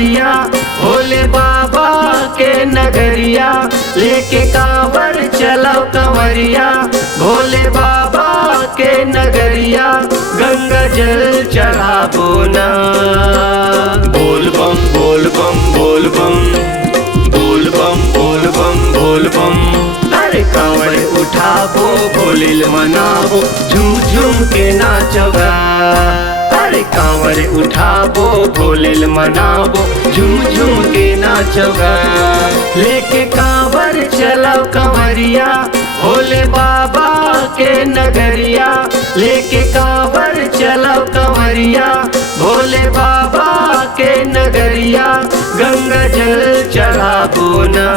कंवरिया भोले बाबा के नगरिया लेके कांवर चलो कंवरिया भोले बाबा के नगरिया गंगा जल चढ़ाबो ना। बोल बम बोल बम बोल बम बोल बम बोल बम बोल बम। अरे कांवर उठाबो भोले मनाबो झूम झूम के नाचोगा। अरे कांवर उठाबो भोले मनाबो झूम झूम के नाचोगा। लेके कांवर चलो कंवरिया भोले बाबा के नगरिया लेके कांवर चलो कंवरिया भोले बाबा के नगरिया गंगा जल चढ़ाबो ना।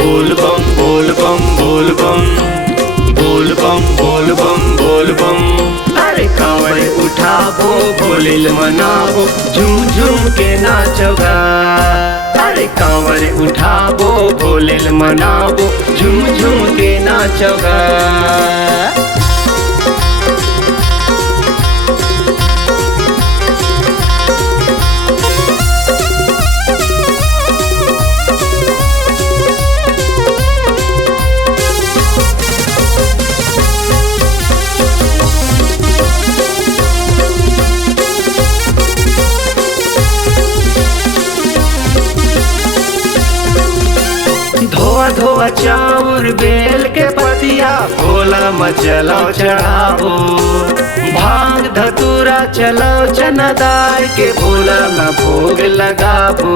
बोल बम बोल बम बोल बम बोल बम बोल बम बोल बम। अरे कांवर उठाबो भोले मनाबो झूम झूम के नाचोगा। अरे कांवर उठाबो भोले मनाबो झूम झूम के नाचोगा। धोआ धोआ चाउर बेल के पतिया भोला मचलो चढ़ाबो। भांग धतूरा चलो चनदार के भोला में भोग लगाबो।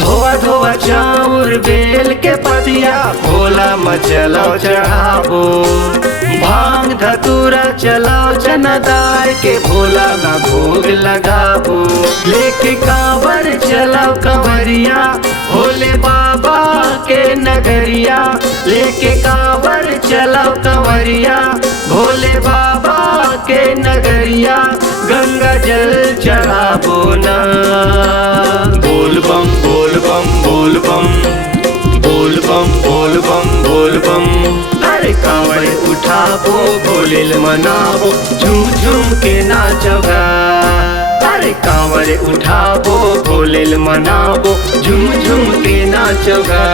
धोआ धोआ चाउर बेल के पतिया भोला मचलो चढ़ाबो। भांग धतूरा चलाओ चनदार के भोला का भोग लगाबो। लेके कांवर चलाओ कंवरिया भोले बाबा के नगरिया लेके कांवर चलाओ कंवरिया भोले बाबा के नगरिया गंगा जल चढ़ाबो ना। बोल बम बोल बम बोल बम बोल बम बोल बम बोल बम। अरे कांवर उठाबो भोले मनाबो झूम झूम के नाचोगा। अरे कांवर उठाबो भोले मनाबो झूम झूम के नाचोगा।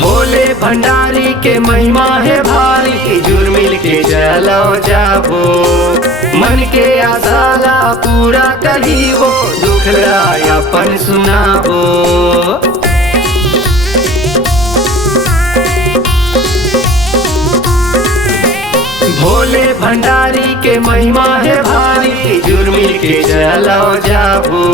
भोले भंडारी के महिमा है भारी जुर्मिल के चलो जाबो। मन के आशाला पूरा करीबो दुखड़ा अपन सुनाबो। भोले भंडारी के महिमा है भारी जुर्मिल के चलो जाबो।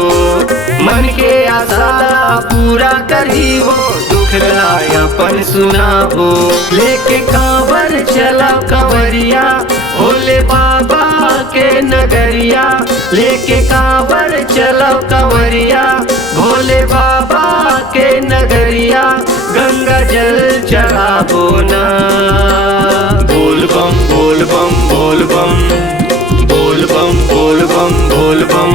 मन के आशाला पूरा करीबो दुखड़ा अपन सुनाबो। लेके कांवर चला कंवरिया भोले बाबा के नगरिया लेके कांवर चलो कंवरिया भोले बाबा के नगरिया गंगा जल चढ़ाबो ना। बोल बम बोल बम बोल बम बोल बम बोल बम बोल बम।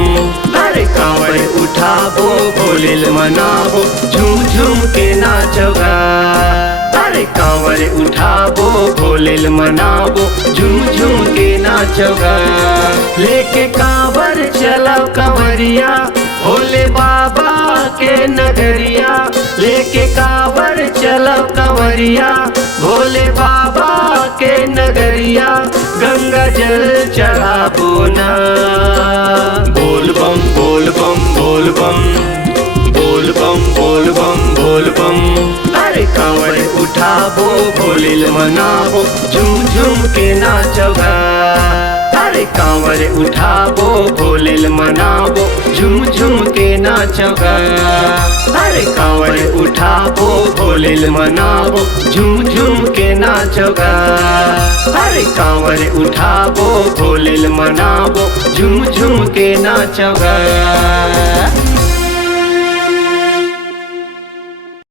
अरे कांवर उठाबो भोले मनाबो झूम झूम के नाचोगा। अरे कांवर उठाबो भोले मनाबो झूम झूम के नाचोगा। लेके कांवर चलो कंवरिया भोले बाबा के नगरिया लेके कांवर चलो कंवरिया भोले बाबा के नगरिया गंगा जल चढ़ाबो ना। बोल बम बोल बम बोल बम बोल बम बोल बम बोल बम। अरे कांवर उठाबो भोले मनाबो झूम झूम के नाचोगा। अरे कांवर उठाबो भोलेल मनाबो झुम झुम के नाचोगा। अरे कांवर उठाबो भोलेल मनाबो झुम झुम के नाचोगा। अरे कांवर उठाबो भोलेल मनाबो झुम झुम के नाचोगा।